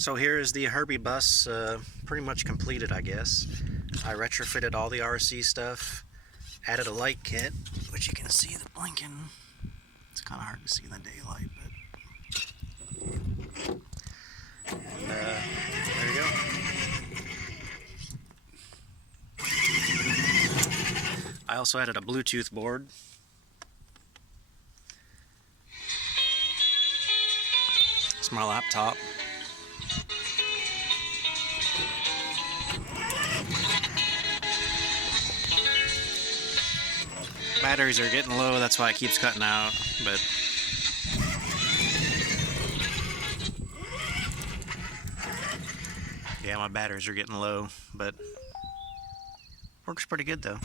So here is the Herbie Bus, pretty much completed, I guess. I retrofitted all the RC stuff, added a light kit, which you can see the blinking. It's kind of hard to see in the daylight, but and, there you go. I also added a Bluetooth board. It's my laptop. Batteries are getting low, that's why it keeps cutting out, but yeah, my batteries are getting low, but works pretty good though.